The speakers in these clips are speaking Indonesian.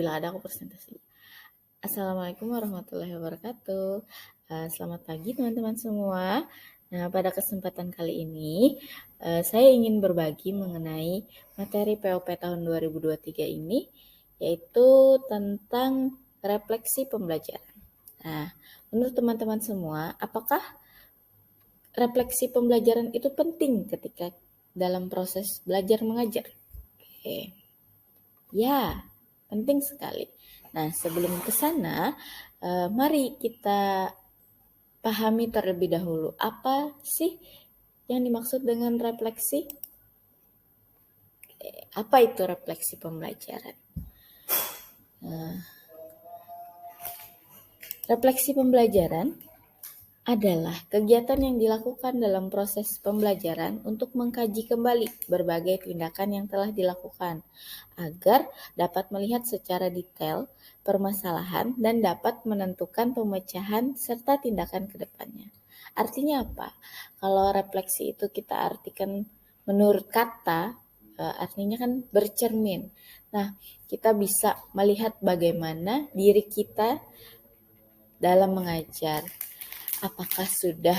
Bila ada aku presentasi. Assalamualaikum warahmatullahi wabarakatuh. Selamat pagi teman-teman semua. Nah, pada kesempatan kali ini saya ingin berbagi mengenai materi POP tahun 2023 ini, yaitu tentang refleksi pembelajaran. Nah, menurut teman-teman semua, apakah refleksi pembelajaran itu penting ketika dalam proses belajar mengajar? Oke. Ya, penting sekali. Nah, sebelum ke sana, mari kita pahami terlebih dahulu apa sih yang dimaksud dengan refleksi? Apa itu refleksi pembelajaran? Refleksi pembelajaran adalah kegiatan yang dilakukan dalam proses pembelajaran untuk mengkaji kembali berbagai tindakan yang telah dilakukan agar dapat melihat secara detail permasalahan dan dapat menentukan pemecahan serta tindakan ke depannya. Artinya apa? Kalau refleksi itu kita artikan menurut kata, artinya kan bercermin. Nah, kita bisa melihat bagaimana diri kita dalam mengajar. Apakah sudah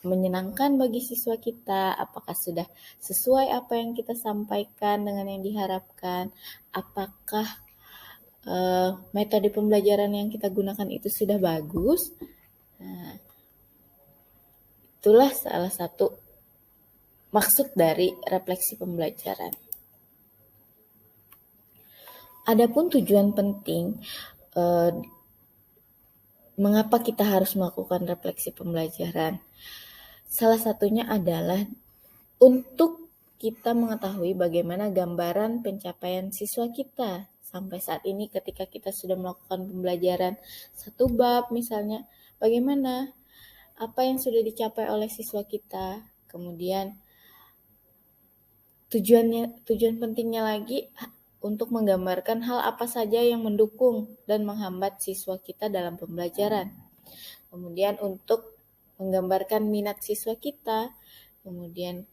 menyenangkan bagi siswa kita? Apakah sudah sesuai apa yang kita sampaikan dengan yang diharapkan? Apakah metode pembelajaran yang kita gunakan itu sudah bagus? Nah, itulah salah satu maksud dari refleksi pembelajaran. Adapun tujuan penting mengapa kita harus melakukan refleksi pembelajaran? Salah satunya adalah untuk kita mengetahui bagaimana gambaran pencapaian siswa kita sampai saat ini ketika kita sudah melakukan pembelajaran satu bab misalnya, bagaimana apa yang sudah dicapai oleh siswa kita. Kemudian tujuan pentingnya lagi untuk menggambarkan hal apa saja yang mendukung dan menghambat siswa kita dalam pembelajaran. Kemudian untuk menggambarkan minat siswa kita, kemudian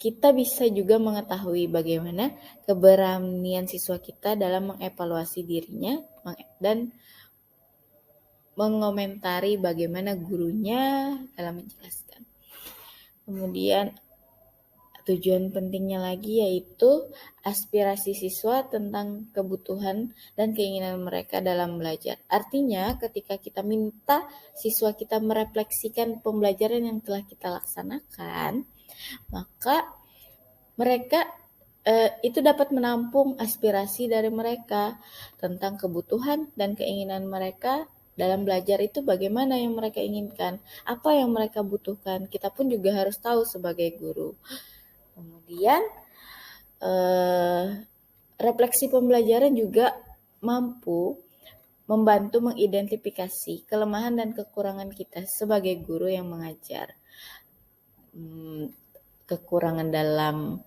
kita bisa juga mengetahui bagaimana keberanian siswa kita dalam mengevaluasi dirinya dan mengomentari bagaimana gurunya dalam menjelaskan. Kemudian tujuan pentingnya lagi yaitu aspirasi siswa tentang kebutuhan dan keinginan mereka dalam belajar. Artinya ketika kita minta siswa kita merefleksikan pembelajaran yang telah kita laksanakan, maka mereka itu dapat menampung aspirasi dari mereka tentang kebutuhan dan keinginan mereka dalam belajar itu bagaimana yang mereka inginkan, apa yang mereka butuhkan. Kita pun juga harus tahu sebagai guru. Kemudian refleksi pembelajaran juga mampu membantu mengidentifikasi kelemahan dan kekurangan kita sebagai guru yang mengajar. Kekurangan dalam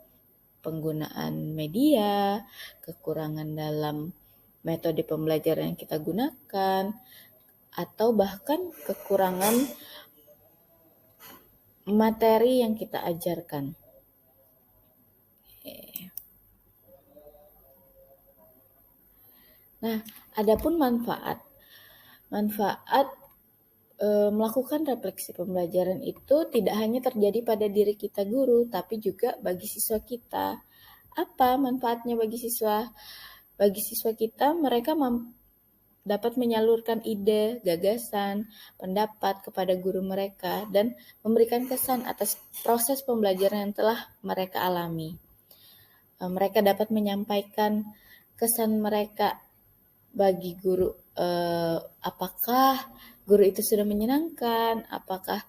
penggunaan media, kekurangan dalam metode pembelajaran yang kita gunakan, atau bahkan kekurangan materi yang kita ajarkan. Nah, adapun manfaat melakukan refleksi pembelajaran itu tidak hanya terjadi pada diri kita guru, tapi juga bagi siswa kita. Apa manfaatnya bagi siswa? Bagi siswa kita, mereka dapat menyalurkan ide, gagasan, pendapat kepada guru mereka, dan memberikan kesan atas proses pembelajaran yang telah mereka alami. Mereka dapat menyampaikan kesan mereka bagi guru, apakah guru itu sudah menyenangkan, apakah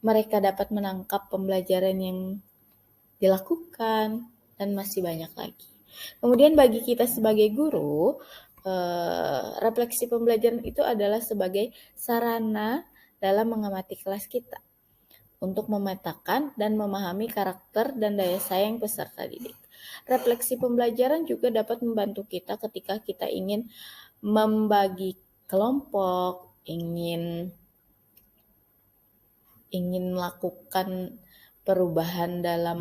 mereka dapat menangkap pembelajaran yang dilakukan, dan masih banyak lagi. Kemudian bagi kita sebagai guru, refleksi pembelajaran itu adalah sebagai sarana dalam mengamati kelas kita untuk memetakan dan memahami karakter dan daya saing peserta didik. Refleksi pembelajaran juga dapat membantu kita ketika kita ingin membagi kelompok, ingin melakukan perubahan dalam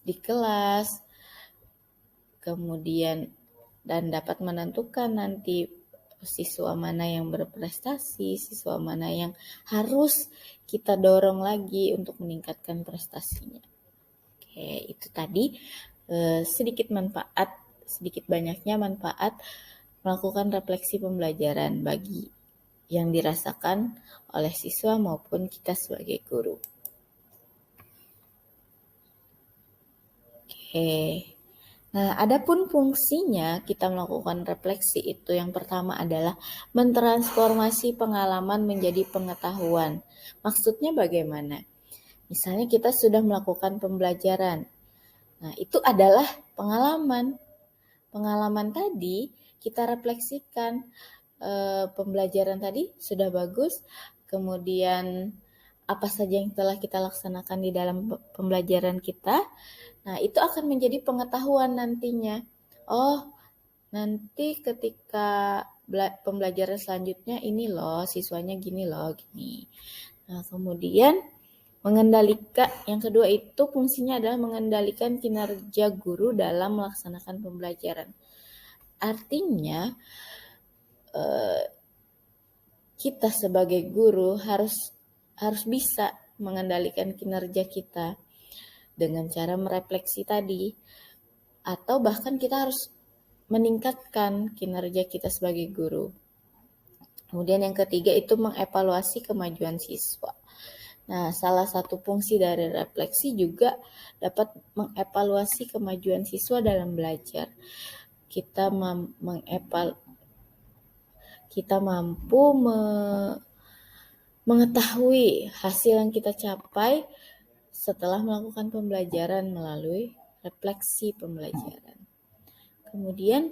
di kelas, kemudian dan dapat menentukan nanti siswa mana yang berprestasi, siswa mana yang harus kita dorong lagi untuk meningkatkan prestasinya. Oke, itu tadi sedikit banyaknya manfaat melakukan refleksi pembelajaran bagi yang dirasakan oleh siswa maupun kita sebagai guru. Oke. Nah, adapun fungsinya kita melakukan refleksi itu yang pertama adalah mentransformasi pengalaman menjadi pengetahuan. Maksudnya bagaimana? Misalnya kita sudah melakukan pembelajaran. Nah, itu adalah pengalaman. Pengalaman tadi kita refleksikan, pembelajaran tadi sudah bagus, kemudian apa saja yang telah kita laksanakan di dalam pembelajaran kita. Nah, itu akan menjadi pengetahuan nantinya. Oh, nanti ketika pembelajaran selanjutnya ini loh, siswanya gini loh, gini. Nah, kemudian yang kedua itu fungsinya adalah mengendalikan kinerja guru dalam melaksanakan pembelajaran. Artinya, kita sebagai guru harus bisa mengendalikan kinerja kita dengan cara merefleksi tadi, atau bahkan kita harus meningkatkan kinerja kita sebagai guru. Kemudian yang ketiga itu mengevaluasi kemajuan siswa. Nah, salah satu fungsi dari refleksi juga dapat mengevaluasi kemajuan siswa dalam belajar. Kita mampu mengetahui hasil yang kita capai setelah melakukan pembelajaran melalui refleksi pembelajaran. Kemudian,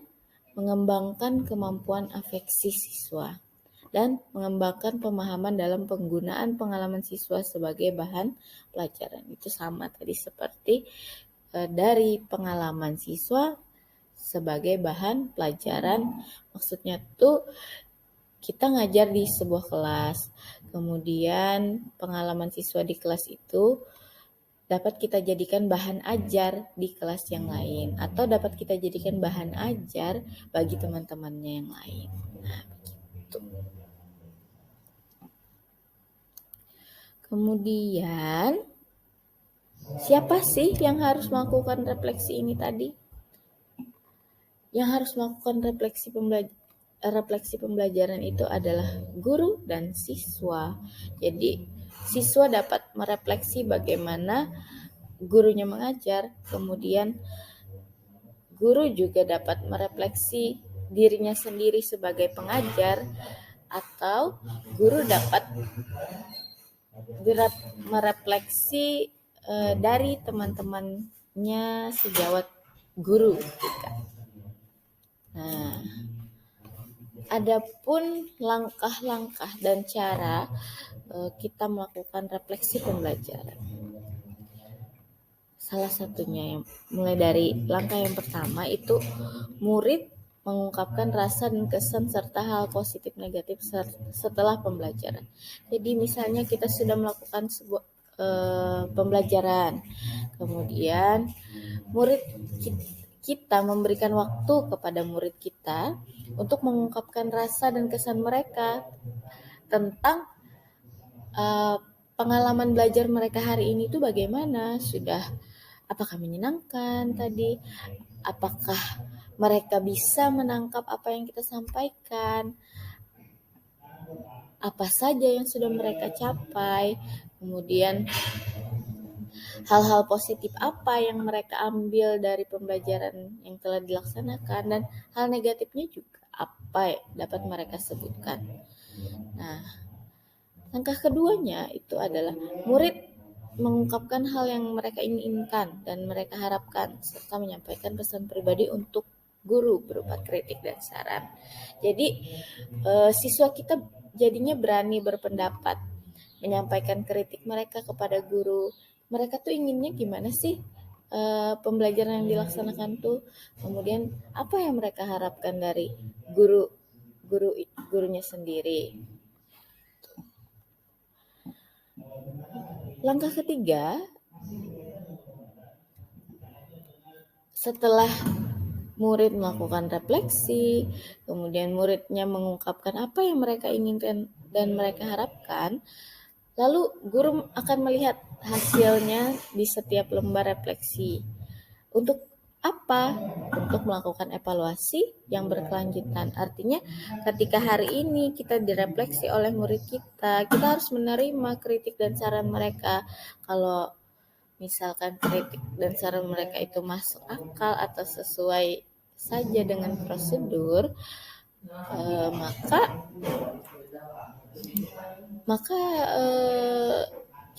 mengembangkan kemampuan afeksi siswa dan mengembangkan pemahaman dalam penggunaan pengalaman siswa sebagai bahan pelajaran. Itu sama tadi seperti dari pengalaman siswa sebagai bahan pelajaran. Maksudnya tuh kita ngajar di sebuah kelas, kemudian pengalaman siswa di kelas itu dapat kita jadikan bahan ajar di kelas yang lain, atau dapat kita jadikan bahan ajar bagi teman-temannya yang lain. Nah, begitu. Kemudian, siapa sih yang harus melakukan refleksi ini tadi? Yang harus melakukan refleksi pembelajaran itu adalah guru dan siswa. Jadi, siswa dapat merefleksi bagaimana gurunya mengajar, kemudian guru juga dapat merefleksi dirinya sendiri sebagai pengajar, atau guru dapat merefleksi dari teman-temannya sejawat guru. Nah, adapun langkah-langkah dan cara kita melakukan refleksi pembelajaran. Salah satunya yang mulai dari langkah yang pertama itu murid mengungkapkan rasa dan kesan serta hal positif negatif setelah pembelajaran. Jadi misalnya kita sudah melakukan sebuah pembelajaran, kemudian kita memberikan waktu kepada murid kita untuk mengungkapkan rasa dan kesan mereka tentang pengalaman belajar mereka hari ini itu bagaimana, apakah menyenangkan tadi, apakah mereka bisa menangkap apa yang kita sampaikan, apa saja yang sudah mereka capai, kemudian hal-hal positif apa yang mereka ambil dari pembelajaran yang telah dilaksanakan, dan hal negatifnya juga apa yang dapat mereka sebutkan. Nah, langkah keduanya itu adalah murid mengungkapkan hal yang mereka inginkan dan mereka harapkan, serta menyampaikan pesan pribadi untuk guru berupa kritik dan saran. Jadi siswa kita jadinya berani berpendapat, menyampaikan kritik mereka kepada guru. Mereka tuh inginnya gimana sih pembelajaran yang dilaksanakan tuh, kemudian apa yang mereka harapkan dari gurunya sendiri. Langkah ketiga, setelah murid melakukan refleksi, kemudian muridnya mengungkapkan apa yang mereka inginkan dan mereka harapkan, lalu guru akan melihat hasilnya di setiap lembar refleksi. Untuk apa? Untuk melakukan evaluasi yang berkelanjutan. Artinya ketika hari ini kita direfleksi oleh murid kita harus menerima kritik dan saran mereka. Kalau misalkan kritik dan saran mereka itu masuk akal atau sesuai saja dengan prosedur, maka maka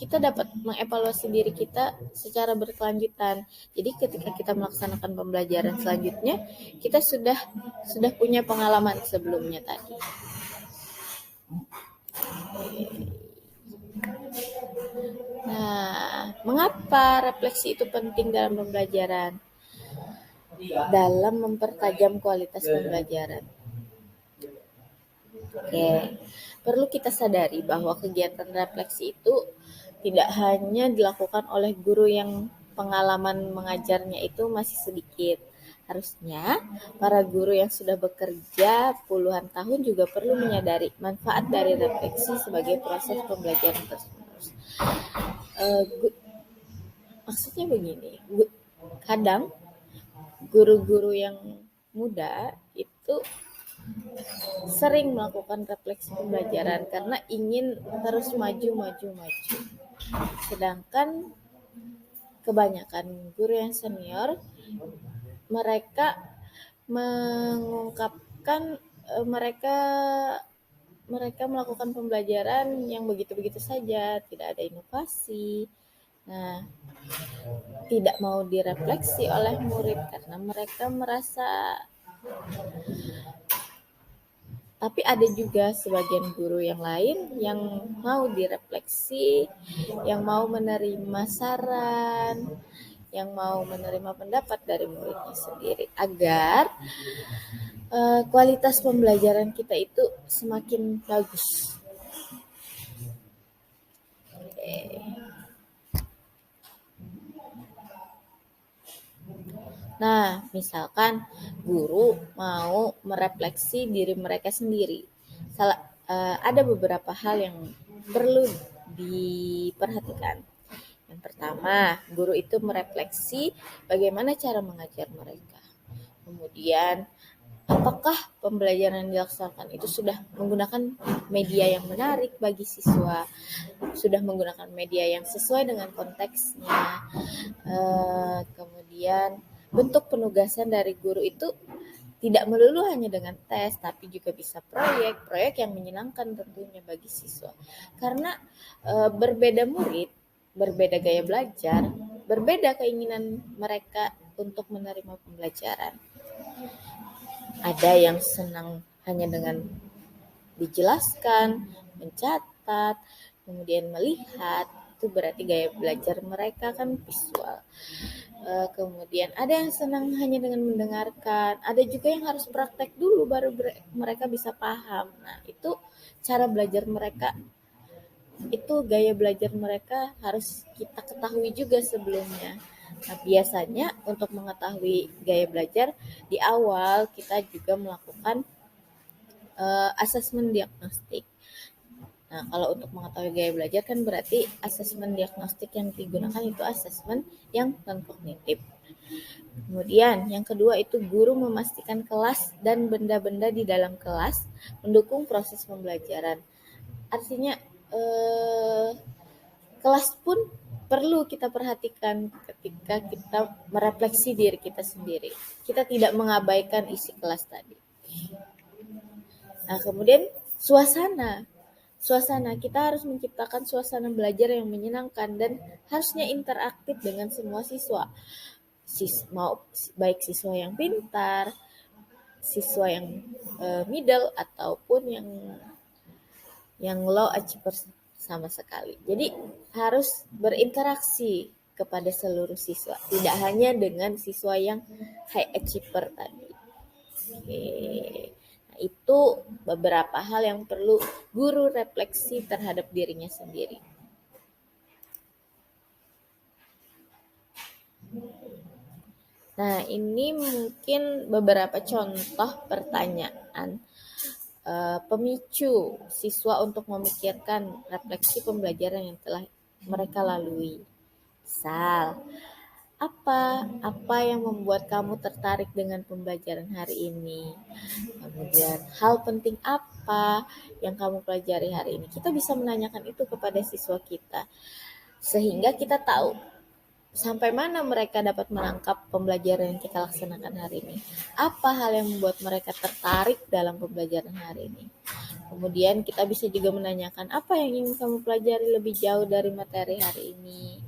kita dapat mengevaluasi diri kita secara berkelanjutan. Jadi ketika kita melaksanakan pembelajaran selanjutnya, kita sudah punya pengalaman sebelumnya tadi. Nah, mengapa refleksi itu penting dalam pembelajaran? Dalam mempertajam kualitas pembelajaran. Oke, perlu kita sadari bahwa kegiatan refleksi itu tidak hanya dilakukan oleh guru yang pengalaman mengajarnya itu masih sedikit. Harusnya para guru yang sudah bekerja puluhan tahun juga perlu menyadari manfaat dari refleksi sebagai proses pembelajaran terus-menerus. Maksudnya begini, kadang guru-guru yang muda itu sering melakukan refleksi pembelajaran karena ingin terus maju. Sedangkan kebanyakan guru yang senior, mereka mengungkapkan mereka melakukan pembelajaran yang begitu-begitu saja, tidak ada inovasi. Nah, tidak mau direfleksi oleh murid karena mereka merasa. Tapi ada juga sebagian guru yang lain yang mau direfleksi, yang mau menerima saran, yang mau menerima pendapat dari muridnya sendiri agar kualitas pembelajaran kita itu semakin bagus. Nah, misalkan guru mau merefleksi diri mereka sendiri. Ada beberapa hal yang perlu diperhatikan. Yang pertama, guru itu merefleksi bagaimana cara mengajar mereka. Kemudian, apakah pembelajaran yang dilaksanakan itu sudah menggunakan media yang menarik bagi siswa, sudah menggunakan media yang sesuai dengan konteksnya. Kemudian, bentuk penugasan dari guru itu tidak melulu hanya dengan tes, tapi juga bisa proyek yang menyenangkan tentunya bagi siswa. Karena berbeda murid, berbeda gaya belajar, berbeda keinginan mereka untuk menerima pembelajaran. Ada yang senang hanya dengan dijelaskan, mencatat, kemudian melihat, itu berarti gaya belajar mereka kan visual. Kemudian ada yang senang hanya dengan mendengarkan, ada juga yang harus praktek dulu baru mereka bisa paham. Nah, itu cara belajar mereka, itu gaya belajar mereka harus kita ketahui juga sebelumnya. Nah, biasanya untuk mengetahui gaya belajar di awal kita juga melakukan asesmen diagnostik. Nah, kalau untuk mengetahui gaya belajar kan berarti asesmen diagnostik yang digunakan itu asesmen yang non-kognitif. Kemudian yang kedua itu guru memastikan kelas dan benda-benda di dalam kelas mendukung proses pembelajaran. Artinya kelas pun perlu kita perhatikan ketika kita merefleksi diri kita sendiri. Kita tidak mengabaikan isi kelas tadi. Nah, kemudian suasana kita harus menciptakan suasana belajar yang menyenangkan dan harusnya interaktif dengan semua siswa. Baik siswa yang pintar, siswa yang middle ataupun yang low achiever sama sekali. Jadi harus berinteraksi kepada seluruh siswa, tidak hanya dengan siswa yang high achiever tadi. Oke. Itu beberapa hal yang perlu guru refleksi terhadap dirinya sendiri. Nah, ini mungkin beberapa contoh pertanyaan pemicu siswa untuk memikirkan refleksi pembelajaran yang telah mereka lalui. Misal, apa yang membuat kamu tertarik dengan pembelajaran hari ini? Kemudian, hal penting apa yang kamu pelajari hari ini? Kita bisa menanyakan itu kepada siswa kita, sehingga kita tahu sampai mana mereka dapat menangkap pembelajaran yang kita laksanakan hari ini. Apa hal yang membuat mereka tertarik dalam pembelajaran hari ini? Kemudian kita bisa juga menanyakan apa yang ingin kamu pelajari lebih jauh dari materi hari ini.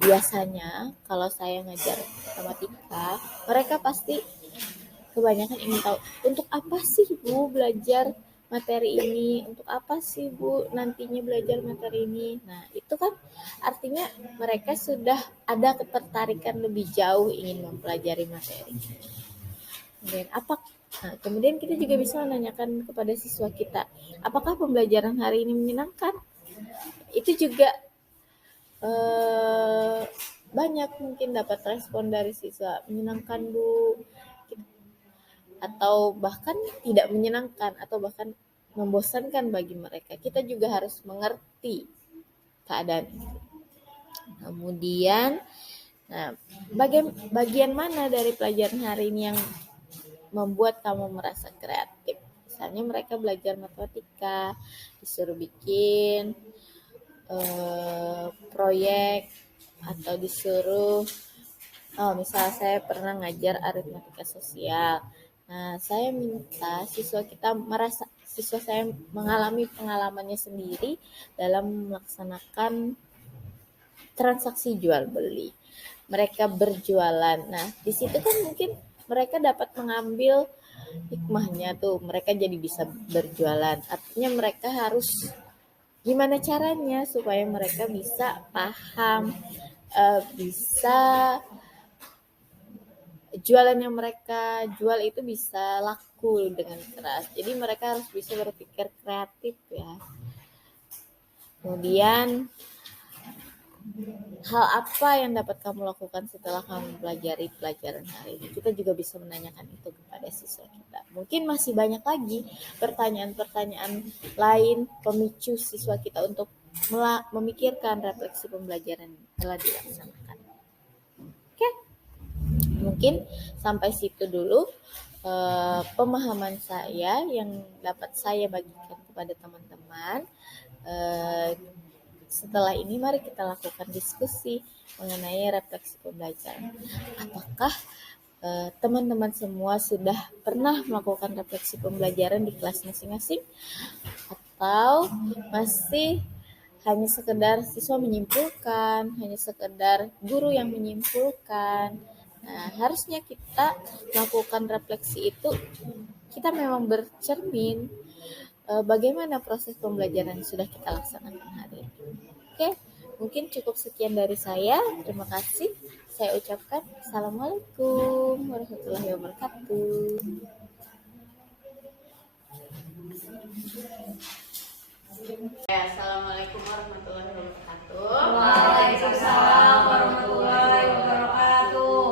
Biasanya kalau saya ngajar matematika, mereka pasti kebanyakan ingin tahu, untuk apa sih Bu belajar materi ini? Untuk apa sih Bu nantinya belajar materi ini? Nah, itu kan artinya mereka sudah ada ketertarikan lebih jauh ingin mempelajari materi. Kemudian kita juga bisa menanyakan kepada siswa kita, apakah pembelajaran hari ini menyenangkan? Itu juga eh, banyak mungkin dapat respon dari siswa, menyenangkan Bu, atau bahkan tidak menyenangkan, atau bahkan membosankan bagi mereka. Kita juga harus mengerti keadaan itu. Kemudian, nah, bagian mana dari pelajaran hari ini yang membuat kamu merasa kreatif? Misalnya mereka belajar matematika, disuruh bikin proyek, atau disuruh, misal saya pernah ngajar aritmatika sosial. Nah, saya minta siswa saya mengalami pengalamannya sendiri dalam melaksanakan transaksi jual beli. Mereka berjualan. Nah, di situ kan mungkin mereka dapat mengambil hikmahnya tuh. Mereka jadi bisa berjualan. Artinya mereka harus gimana caranya supaya mereka bisa paham, bisa jualan yang mereka jual itu bisa laku dengan keras. Jadi mereka harus bisa berpikir kreatif ya. Kemudian, hal apa yang dapat kamu lakukan setelah kamu pelajari pelajaran hari ini? Kita juga bisa menanyakan itu kepada siswa kita. Mungkin masih banyak lagi pertanyaan-pertanyaan lain pemicu siswa kita untuk memikirkan refleksi pembelajaran yang telah dilaksanakan. Oke, mungkin sampai situ dulu pemahaman saya yang dapat saya bagikan kepada teman-teman. Setelah ini mari kita lakukan diskusi mengenai refleksi pembelajaran. Apakah teman-teman semua sudah pernah melakukan refleksi pembelajaran di kelas masing-masing, atau masih hanya sekedar siswa menyimpulkan, hanya sekedar guru yang menyimpulkan? Nah, harusnya kita melakukan refleksi itu, kita memang bercermin bagaimana proses pembelajaran yang sudah kita laksanakan hari ini. Oke, mungkin cukup sekian dari saya. Terima kasih. Saya ucapkan Assalamualaikum warahmatullahi wabarakatuh. Assalamualaikum warahmatullahi wabarakatuh. Waalaikumsalam warahmatullahi wabarakatuh.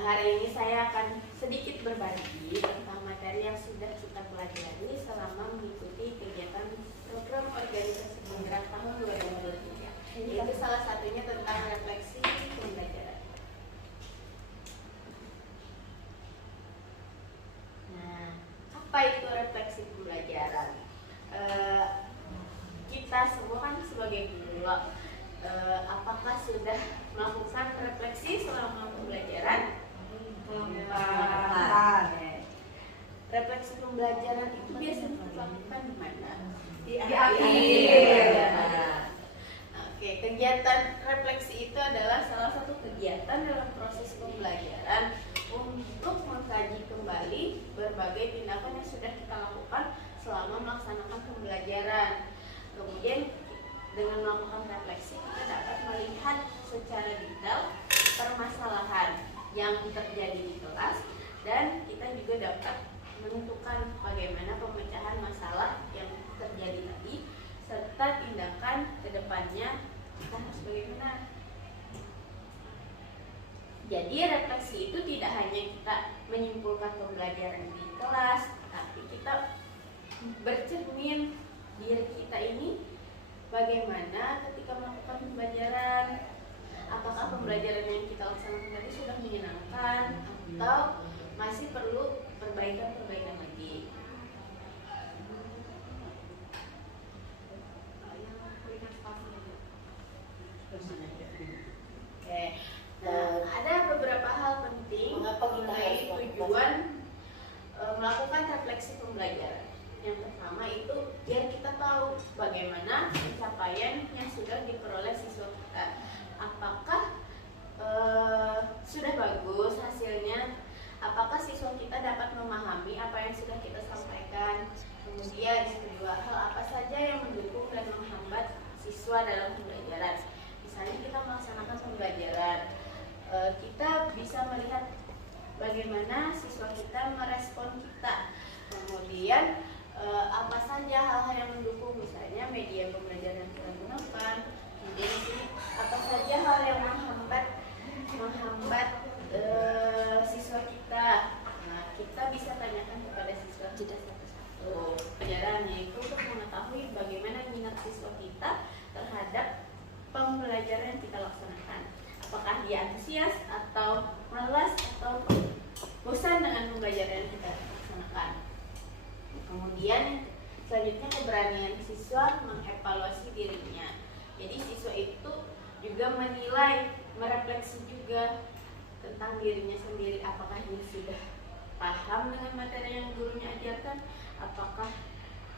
Hari ini saya akan sedikit berbagi tentang materi yang sudah kita pelajari selama mengikuti kegiatan program organisasi penggerak tahun 2023. Yaitu salah satunya tentang refleksi pembelajaran. Nah, apa itu refleksi pembelajaran? Kita semua kan sebagai guru, apakah sudah melakukan refleksi selama pembelajaran? Refleksi pembelajaran itu biasanya dilakukan di mana? Di akhir. Oke, kegiatan refleksi itu adalah salah satu kegiatan dalam proses pembelajaran untuk mengkaji kembali berbagai tindakan yang sudah kita lakukan selama melaksanakan pembelajaran. Kemudian dengan melakukan refleksi kita dapat melihat secara detail permasalahan yang terjadi di kelas, dan kita juga dapat menentukan bagaimana pemecahan masalah yang terjadi tadi serta tindakan ke depannya kita harus bagaimana. Jadi refleksi itu tidak hanya kita menyimpulkan pembelajaran di kelas, tapi kita bercermin diri kita ini bagaimana ketika melakukan pembelajaran. Apakah pembelajaran yang kita laksanakan tadi sudah menyenangkan atau masih perlu perbaikan lagi. Oke. Nah, ada beberapa hal penting mengenai tujuan melakukan refleksi pembelajaran. Yang pertama itu biar kita tahu bagaimana pencapaian yang sudah diperoleh siswa kita. Apakah sudah bagus hasilnya? Apakah siswa kita dapat memahami apa yang sudah kita sampaikan? Kemudian yang kedua, hal apa saja yang mendukung dan menghambat siswa dalam pembelajaran? Misalnya kita melaksanakan pembelajaran, kita bisa melihat bagaimana siswa kita merespon kita. Kemudian apa saja hal-hal yang mendukung, misalnya media pembelajaran yang kita gunakan. Kemudian di sini apa saja hal yang menghambat siswa kita. Nah, kita bisa tanyakan kepada siswa kita satu-satu. Pelajarannya itu untuk mengetahui bagaimana minat siswa kita terhadap pembelajaran yang kita laksanakan. Apakah dia antusias atau malas atau bosan dengan pembelajaran yang kita laksanakan. Kemudian selanjutnya keberanian siswa mengevaluasi dirinya. Jadi siswa itu juga menilai, merefleksi juga tentang dirinya sendiri. Apakah dia sudah paham dengan materi yang gurunya ajarkan? Apakah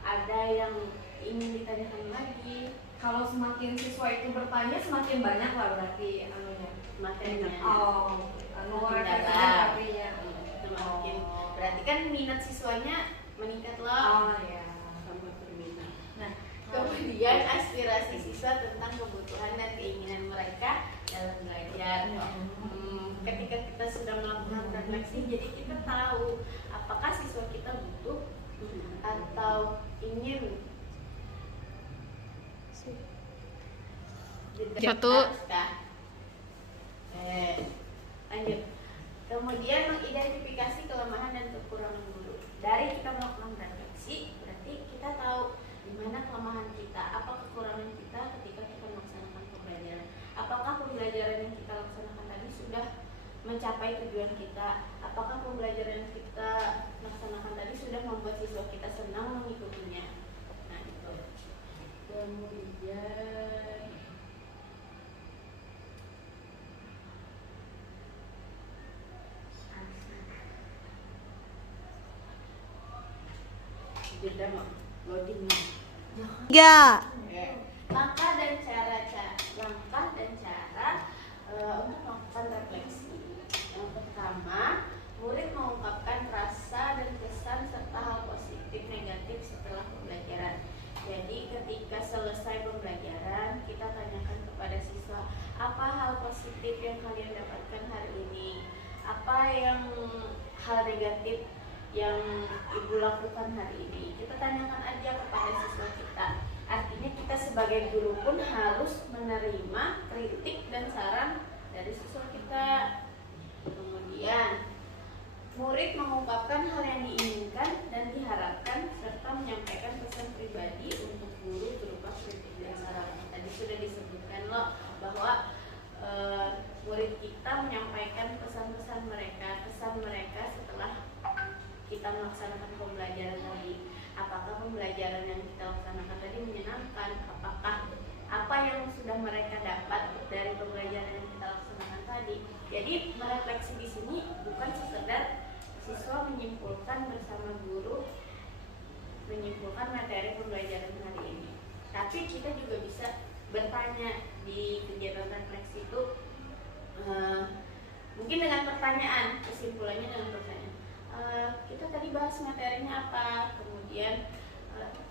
ada yang ingin ditanyakan lagi? Kalau semakin siswa itu bertanya, semakin banyak lah berarti anunya, materinya. Refleksinya berarti ya. Semakin berarti kan minat siswanya meningkat loh. Oh ya. Nah, kemudian aspirasi siswa tentang kebutuhan dan keinginan mereka dalam belajar. Ketika kita sudah melakukan refleksi, jadi kita tahu apakah siswa kita butuh atau ingin Satu. Lanjut. Kemudian mengidentifikasi kelemahan dan kekurangan guru. Dari kita melakukan refleksi, berarti kita tahu di mana kelemahan kita, apa kekurangan kita ketika kita melaksanakan pembelajaran. Apakah pembelajaran yang kita laksanakan tadi sudah mencapai tujuan kita? Apakah pembelajaran yang kita laksanakan tadi sudah membuat siswa kita senang mengikutinya? Nah, itu. Kemudian jeda loading. Tiga. Langkah dan cara untuk melakukan refleksi. Yang pertama, murid mengungkapkan rasa dan kesan serta hal positif negatif setelah pembelajaran. Jadi ketika selesai pembelajaran, kita tanyakan kepada siswa, apa hal positif yang kalian dapatkan hari ini? Apa yang hal negatif yang ibu lakukan hari ini? Kita tanyakan aja kepada siswa kita. Artinya kita sebagai guru pun harus menerima kritik dan saran dari siswa kita. Kemudian murid mengungkapkan hal yang diinginkan dan diharapkan serta menyampaikan pesan pribadi untuk guru berupa kritik dan saran. Tadi sudah disebutkan loh bahwa murid kita menyampaikan pesan mereka setelah kita melaksanakan pembelajaran tadi. Apakah pembelajaran yang kita laksanakan tadi menyenangkan? Apakah apa yang sudah mereka dapat dari pembelajaran yang kita laksanakan tadi? Jadi merefleksi di sini bukan sekedar siswa menyimpulkan bersama guru menyimpulkan materi pembelajaran hari ini, tapi kita juga bisa bertanya di kegiatan refleksi itu mungkin dengan pertanyaan, kesimpulannya dengan pertanyaan. Kita tadi bahas materinya apa, kemudian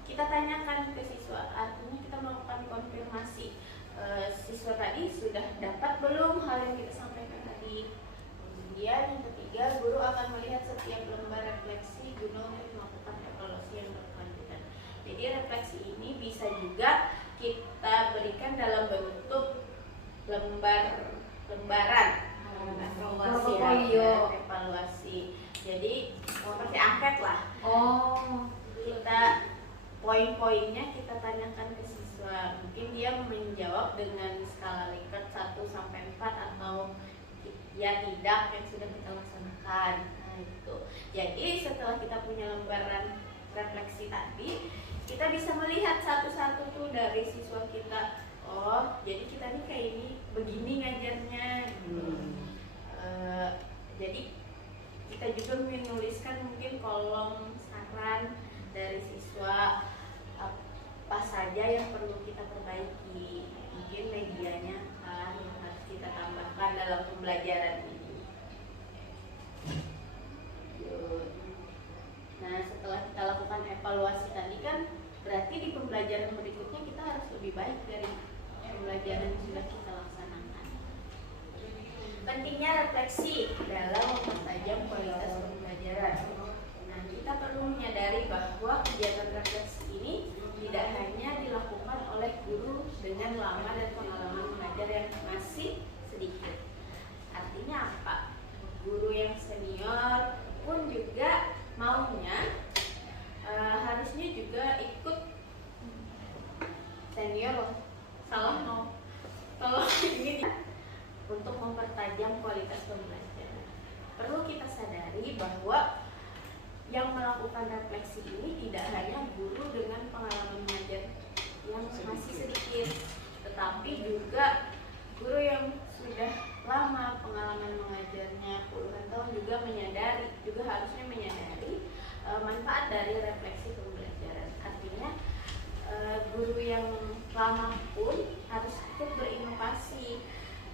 kita tanyakan ke siswa, artinya kita melakukan konfirmasi, siswa tadi sudah dapat belum hal yang kita sampaikan tadi. Kemudian yang ketiga, guru akan melihat setiap lembar refleksi guna untuk melakukan evaluasi yang berkelanjutan. Jadi refleksi ini bisa juga kita berikan dalam bentuk lembaran atau Portofolio. Evaluasi. Jadi seperti angket lah. Oh. Kita poin-poinnya kita tanyakan ke siswa. Mungkin dia menjawab dengan skala Likert 1 sampai 4 atau ya tidak yang sudah kita laksanakan. Nah, itu. Jadi setelah kita punya lembaran refleksi tadi, kita bisa melihat satu-satu tuh dari siswa kita. Oh, jadi kita nih kayak ini begini ngajarnya gitu. Jadi kita juga menuliskan mungkin kolom saran dari siswa apa saja yang perlu kita perbaiki, mungkin medianya kan yang harus kita tambahkan dalam pembelajaran ini. Nah, setelah kita lakukan evaluasi tadi kan berarti di pembelajaran berikutnya kita harus lebih baik dari pembelajaran yang sudah kita laksanakan. Pentingnya refleksi dalam mempertajam kualitas pembelajaran. Nah, kita perlu menyadari bahwa kegiatan refleksi ini tidak hanya dilakukan oleh guru dengan lama dan pengalaman mengajar yang masih sedikit. Artinya apa? Guru yang senior pun juga maunya harusnya juga ikut senior salah mau kalau ini untuk mempertajam kualitas pembelajaran. Perlu kita sadari bahwa yang melakukan refleksi ini tidak hanya guru dengan pengalaman mengajar yang masih sedikit, tetapi juga guru yang sudah lama pengalaman mengajarnya puluhan tahun juga harusnya menyadari manfaat dari refleksi pembelajaran. Artinya guru yang lama pun harus ikut berinovasi,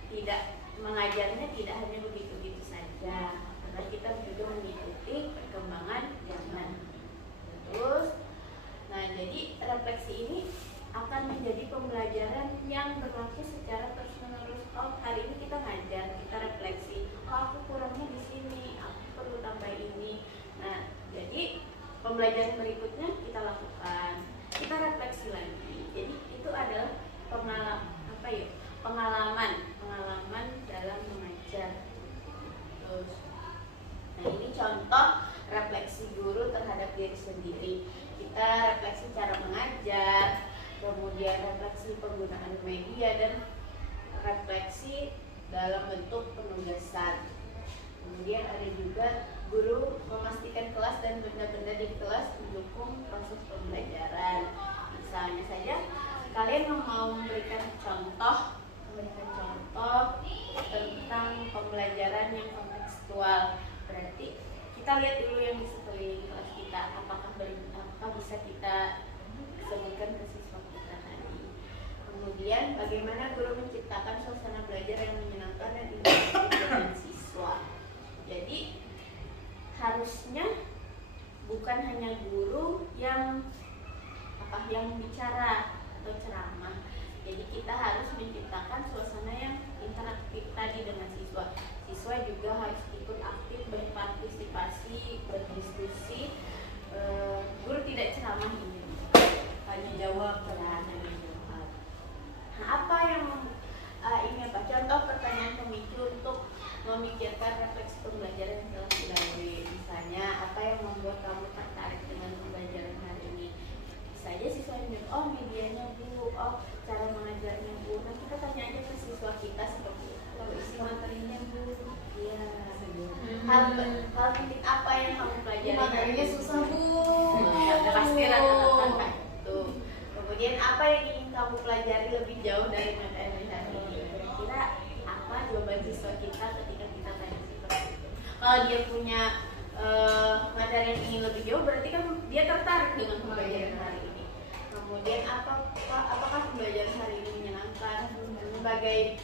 tidak mengajarnya tidak hanya begitu-begitu saja, karena kita juga mengikuti perkembangan zaman. Terus, nah jadi refleksi ini akan menjadi pembelajaran yang berlaku secara terus-menerus. Oh, hari ini kita ngajar, kita refleksi. Oh, aku kurangnya di sini, aku perlu tambah ini. Nah, jadi pembelajaran berikutnya kita lakukan, kita refleksi lagi. Jadi itu adalah pengalaman dalam mengajar. Terus, nah ini contoh refleksi guru terhadap diri sendiri. Kita refleksi cara mengajar, kemudian refleksi penggunaan media, dan refleksi dalam bentuk penugasan. Kemudian ada juga guru memastikan kelas dan benda-benda di kelas mendukung proses pembelajaran. Misalnya saja kalian mau memberikan contoh tentang pembelajaran yang kontekstual. Berarti kita lihat dulu yang di sekeliling kelas kita, apakah bisa kita sebutkan ke siswa kita tadi. Kemudian bagaimana guru menciptakan suasana belajar yang menyenangkan dan interaktif dengan siswa. Jadi harusnya bukan hanya guru yang bicara atau ceramah. Jadi kita harus menciptakan suasana yang interaktif tadi dengan siswa. Siswa juga harus ikut aktif berpartisipasi, berdiskusi. Guru tidak ceramah ini, hanya jawab. Nah, apa yang contoh pertanyaan pemicu untuk memikirkan refleksi pembelajaran yang telah dilalui. Misalnya, apa yang membuat kamu tertarik dengan pembelajaran hari ini? Bisa aja siswa yang bilang, oh medianya Bu, oh cara mengajarnya Bu. Nah, kita tanya aja ke siswa kita seperti itu, isi materinya Bu. Iya. Hal penting apa yang kamu pelajari? Materinya susah Bu. Pasti rata-rata itu. Kemudian apa yang ingin kamu pelajari lebih jauh dari materi hari ini? Kira-kira apa jawaban siswa kita ketika kita tanya seperti itu? Kalau dia punya materi yang ingin lebih jauh, berarti kan dia tertarik dengan pembelajaran hari ini. Kemudian apakah pembelajaran hari ini menyenangkan?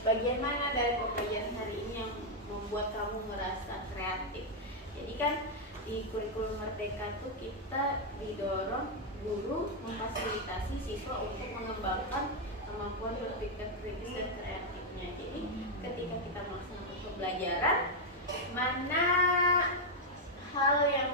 Bagian mana dari pembelajaran hari ini yang membuat kamu merasa kreatif? Jadi kan di kurikulum Merdeka tuh kita didorong guru memfasilitasi siswa untuk mengembangkan kemampuan berpikir kritis dan kreatifnya. Jadi ketika kita melaksanakan pembelajaran, mana hal yang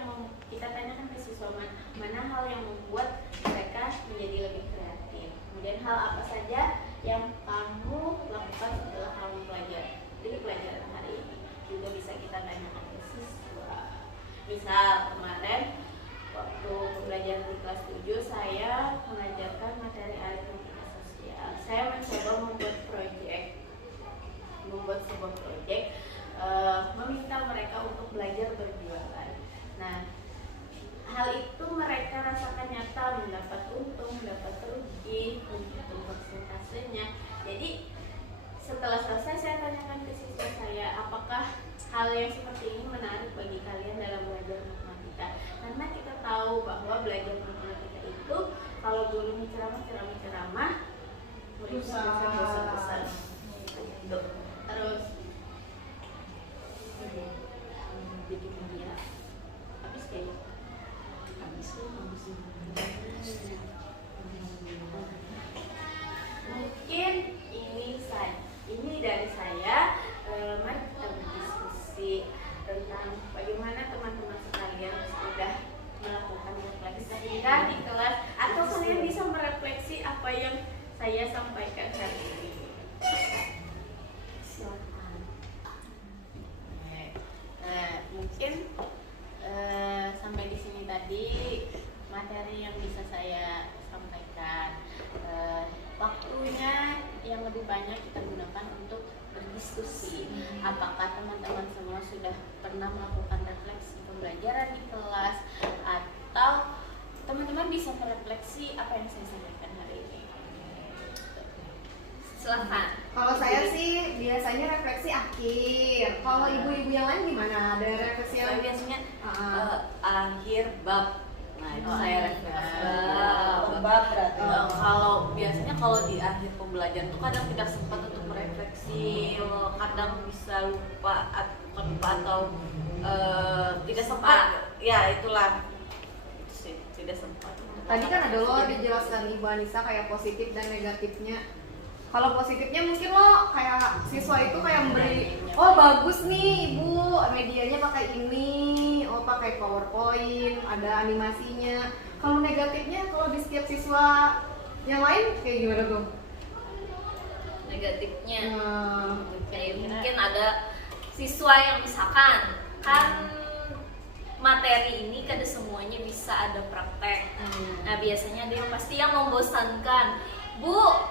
kita tanyakan ke siswa, mana hal yang membuat mereka menjadi lebih kreatif. Kemudian hal apa saja yang kamu lakukan setelah kamu pelajari pelajaran hari ini. Juga Misal kemarin waktu pembelajaran di kelas 7 saya mengajarkan materi aritmatika sosial. Saya mencoba membuat sebuah proyek, meminta mereka untuk belajar berjualan. Nah, hal itu mereka rasakan nyata, mendapat untung, mendapat rugi, menghitung persentasenya. Jadi setelah selesai saya tanyakan ke siswa saya, apakah hal yang seperti ini menarik bagi kalian dalam belajar matematika? Karena kita tahu bahwa belajar matematika itu kalau gurunya ceramah, muridnya bosan-bosan. Terus bikin dia habis kayaknya mungkin ini dari saya. Mari kita berdiskusi tentang bagaimana teman-teman sekalian sudah melakukan refleksi di kelas, atau kalian bisa merefleksi apa yang saya sampaikan hari ini. Silakan. Mungkin sampai di sini tadi materi yang bisa saya sampaikan. Waktunya yang lebih banyak kita gunakan untuk berdiskusi. Apakah teman-teman semua sudah pernah melakukan refleksi pembelajaran di kelas, atau teman-teman bisa merefleksi apa yang saya sampaikan hari ini? Silahkan. Kalau saya sih biasanya refleksi akhir. Kalau ibu-ibu yang lain gimana? Ada refleksi yang biasanya akhir bab. Nah, itu saya refleksi. bab berarti. Kalau biasanya kalau di akhir pembelajaran itu kadang tidak sempat untuk merefleksi, kadang bisa lupa atau tidak sempat. Ya itulah, tidak sempat. Tadi kan ada lo dijelaskan Ibu Anissa kayak positif dan negatifnya. Kalau positifnya mungkin lo kayak siswa itu kayak memberi, oh bagus nih ibu, medianya pakai ini, oh pakai PowerPoint, ada animasinya. Kalau negatifnya, kalau di setiap siswa yang lain kayak gimana tuh? Negatifnya kayak mungkin ada siswa yang misalkan kan materi ini kada semuanya bisa ada praktek. Nah biasanya dia pasti yang membosankan, Bu,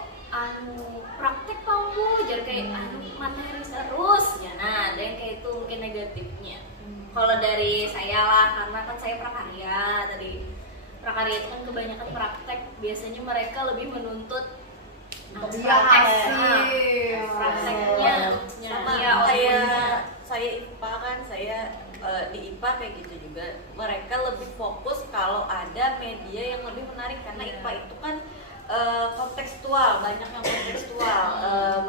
praktek mau Bu, jadi kayak materi terus ya. Nah ada yang kayak itu mungkin negatifnya. Kalau dari saya lah, karena kan saya prakarya tadi, prakarya itu kan kebanyakan praktek, biasanya mereka lebih menuntut prakteknya. Sama Ya, kayak saya IPA kan, saya di IPA kayak gitu juga. Mereka lebih fokus kalau ada media yang lebih menarik, karena IPA itu kan kontekstual, banyak yang kontekstual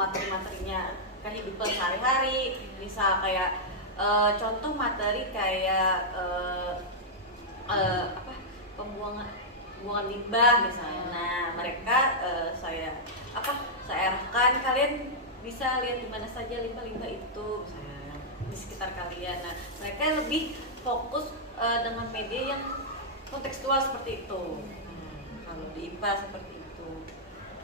materi-materinya, kehidupan sehari-hari. Misal kayak contoh materi kayak pembuangan limbah misalnya. Nah mereka saya arahkan, kalian bisa lihat di mana saja limbah-limbah itu misalnya di sekitar kalian. Nah mereka lebih fokus dengan media yang kontekstual seperti itu. Kalau di IPA seperti itu.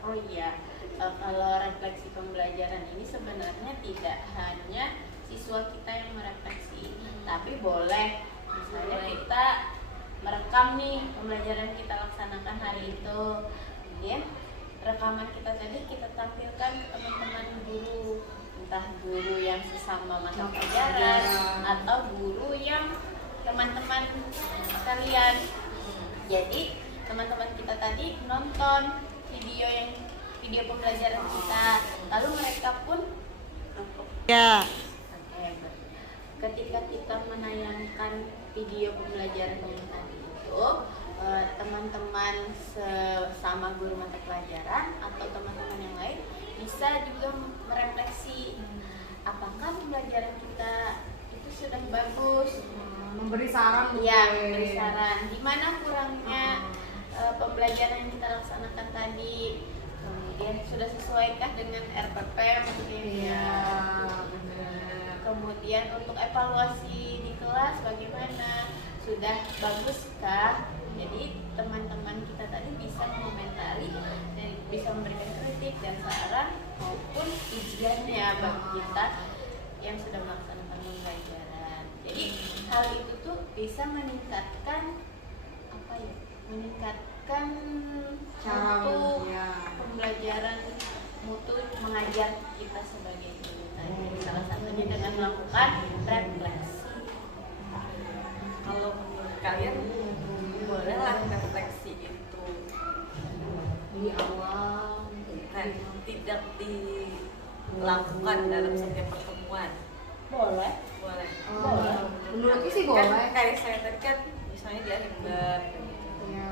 Oh iya, kalau refleksi pembelajaran ini sebenarnya tidak hanya siswa kita yang merefleksi, tapi boleh misalnya kita merekam nih pembelajaran kita laksanakan hari itu, kemudian rekaman kita tadi kita tampilkan ke teman-teman guru, entah guru yang sesama mata pelajaran atau guru yang teman-teman kalian. Jadi teman-teman kita tadi nonton video pembelajaran kita, lalu mereka pun ketika kita menayangkan video pembelajaran yang tadi itu, teman-teman sesama guru mata pelajaran atau teman-teman yang lain bisa juga merefleksi apakah pembelajaran kita itu sudah bagus, Memberi saran. ya memberi saran di mana kurangnya pembelajaran yang kita laksanakan tadi, kemudian sudah sesuaikah dengan RPP mungkin ya. Kemudian untuk evaluasi di kelas bagaimana, sudah baguskah? Jadi teman-teman kita tadi bisa mengomentari dan bisa memberikan kritik dan saran maupun ujiannya bagi kita yang sudah melaksanakan pembelajaran. Jadi hal itu tuh bisa meningkatkan Cara mutu ya. pembelajaran, mutu mengajar kita sebagai guru tadi. Salah satunya dengan melakukan refleksi. Kalau menurut kalian bolehlah refleksi itu Di awal kan tidak dilakukan dalam setiap pertemuan. Boleh. Boleh. Boleh. Menurutku sih Kan boleh. kayak saya tadi kan misalnya di akhir bab kayak gitu. Ya.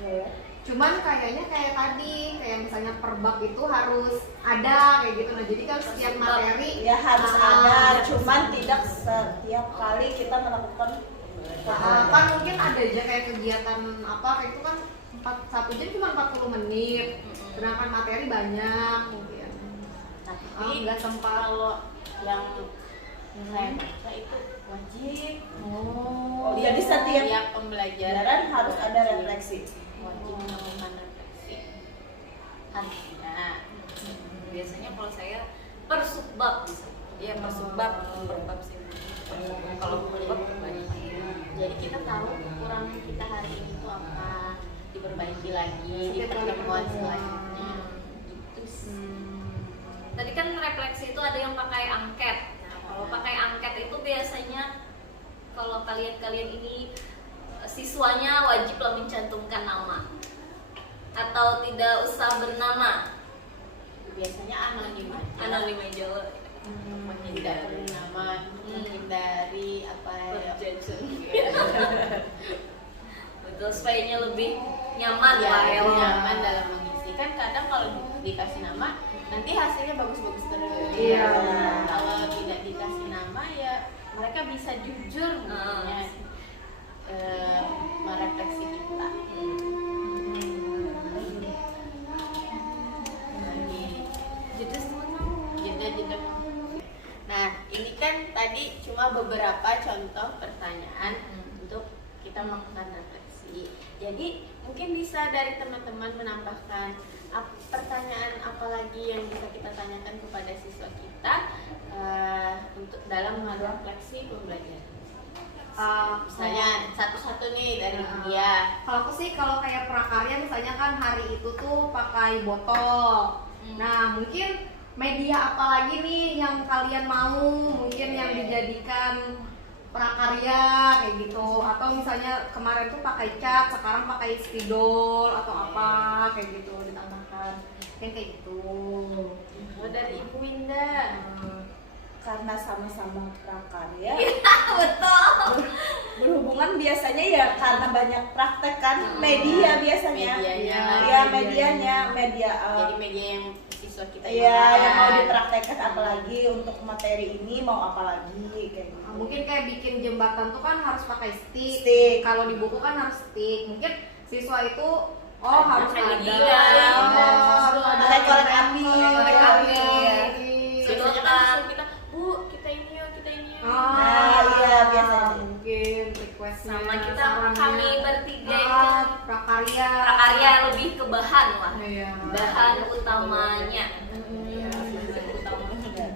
Boleh. Cuman kayaknya kayak tadi, kayak misalnya per bab itu harus ada kayak gitu. Nah, jadi kan setiap materi Ya harus Ah, ada, cuman tidak setiap kali kita melakukan kan mungkin ada aja kayak kegiatan apa kayak itu kan 1 jam cuma 40 menit. Sedangkan materi banyak mungkin. Tapi Nggak sempat. kalau yang saya baca itu wajib. Oh, jadi setiap pembelajaran pelajaran harus ada refleksi. wajib melakukan refleksi. Harusnya. Biasanya kalau saya per subbab bisa. Iya per subbab, per bab sih. Kalau per bab banyak. Jadi kita tahu kekurangan kita hari ini itu apa, diperbaiki lagi di Setiap kali pertemuan pertemuan. selanjutnya. Itu sih. Tadi kan refleksi itu ada yang pakai angket. Nah, kalau pakai angket itu biasanya kalau kalian ini siswanya wajiblah mencantumkan nama atau tidak usah bernama, Biasanya anonim aja. anonim aja. Tidak perlu nama, menghindari apa ya. Projection. Betul, supaya lebih nyaman Ya, lah ya. lebih nyaman dalam mengisi. Kan kadang kalau dikasih nama nanti hasilnya bagus-bagus terus. Iya. Kalau tidak dikasih nama ya mereka bisa jujur mungkinnya merefleksi kita. Lagi jeda. Nah, ini kan tadi cuma beberapa contoh pertanyaan untuk kita melakukan refleksi. Jadi mungkin bisa dari teman-teman menambahkan pertanyaan apa lagi yang bisa kita tanyakan kepada siswa kita untuk dalam merefleksi pembelajaran. Misalnya satu-satu nih dari dia. Kalau aku sih kalau kayak prakarya misalnya kan hari itu tuh pakai botol. Nah, mungkin media apa lagi nih yang kalian mau mungkin yang dijadikan prakarya kayak gitu, atau misalnya kemarin tuh pakai cat, sekarang pakai spidol atau apa kayak gitu ditambahkan yang kayak gitu. Oh, dari Ibu Winda. Karena sama-sama prakarya, Betul. berhubungan biasanya ya karena banyak praktek kan, media biasanya. Medianya. Ya medianya, media. Jadi media yang siswa kita Iya, yang mau gunakan. dipraktekkan apalagi untuk materi ini mau apa lagi kayak gitu. Mungkin kayak bikin jembatan tuh kan harus pakai stick. Stick. Kalau di buku kan harus stick. Mungkin siswa itu harus Pakai ada. media. Harus ada Pakai korek api. korek api. Biasanya kan siswa kita, Bu, kita ini yuk. Nah, iya, biasanya. Mungkin requestnya Sama kita sarannya. kami bertiga itu prakarya. prakarya lebih ke bahan lah. Iya. Bahan utamanya. Iya, bahan utamanya.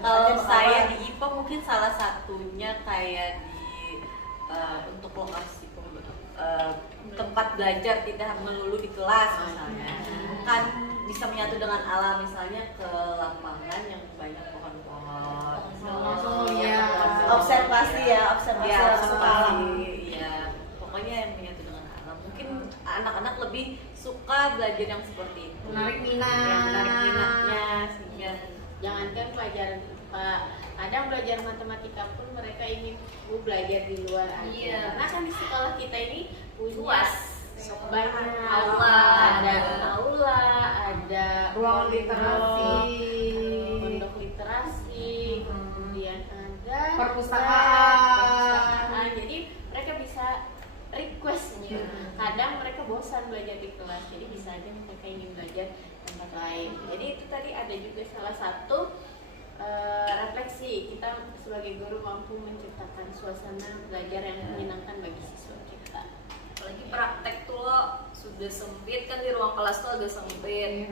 Kalau saya di IPA mungkin salah satunya kayak di untuk lokasi tempat belajar tidak melulu di kelas misalnya, kan bisa menyatu dengan alam, misalnya ke lapangan yang banyak pohon-pohon, langsung lihat. Observasi ya, observasi ya langsung ke alam. ya pokoknya yang menyatu dengan alam. Mungkin anak-anak lebih suka belajar yang seperti itu, Menarik minat. yang menarik minatnya sehingga Jangankan pelajaran IPA, kadang belajar matematika pun mereka ingin belajar di luar aja. Iya. Karena kan di sekolah kita ini punya luas. banyak Aula. ada aula, ada Ruang literasi. pondok literasi, kemudian ada Perpustakaan. Jadi mereka bisa requestnya. Kadang mereka bosan belajar di kelas, jadi bisa aja mereka ingin belajar tempat lain. Jadi itu tadi ada juga salah satu refleksi kita sebagai guru mampu menciptakan suasana belajar yang menyenangkan bagi siswa kita. Apalagi praktek tuh lo sudah sempit kan, di ruang kelas tuh agak sempit,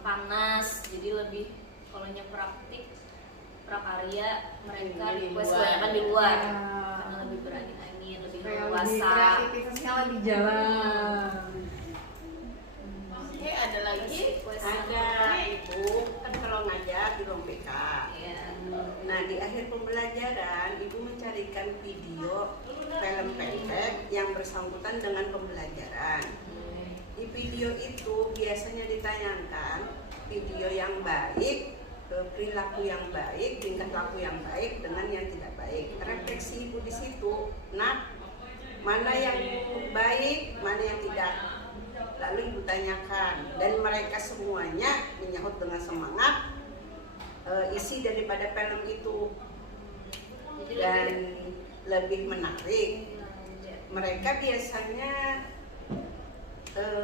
panas, jadi lebih kalau praktik prakarya mereka Di request luar. kebanyakan di luar Ya. karena lebih berangin-angin, lebih Supaya kayak lebih leluasa. kreativitasnya lebih jalan. Oke, ada lagi? Ada ibu kan kalau ngajar di ruang PK. Iya. Nah di akhir pembelajaran ibu mencarikan video film pendek yang bersangkutan dengan pembelajaran. Di video itu biasanya ditayangkan video yang baik, perilaku yang baik, tingkah laku yang baik dengan yang tidak baik. Refleksi ibu di situ, nah mana yang baik, mana yang tidak. Lalu ibu tanyakan dan mereka semuanya menyahut dengan semangat isi daripada film itu dan lebih menarik. Mereka biasanya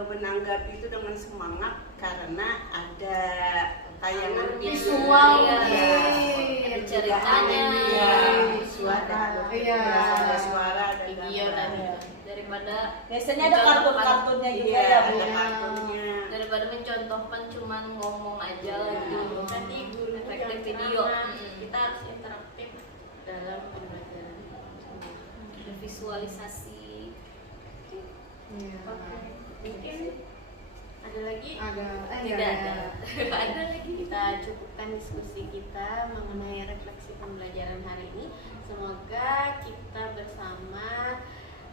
menanggapi itu dengan semangat karena ada tayangan Visual, ada ceritanya, suara, Iya. ada suara, ada Video gambar. daripada Biasanya ada kartun-kartunnya juga Iya, ya, Bu. ada kartunnya. daripada mencontohkan cuman ngomong aja gitu. Tadi guru Efektif yang video. ceramah, kita harus interaktif dalam pembelajaran. Ada visualisasi. Iya. Oke, mungkin ada lagi. Tidak ada. Ada lagi, kita cukupkan diskusi kita mengenai refleksi pembelajaran hari ini. Semoga kita bersama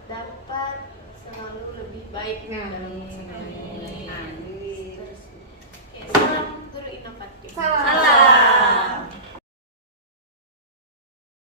dapat selalu lebih baik dalam melaksanakan pembelajaran. Amin. Oke, salam guru inovatif. Salam.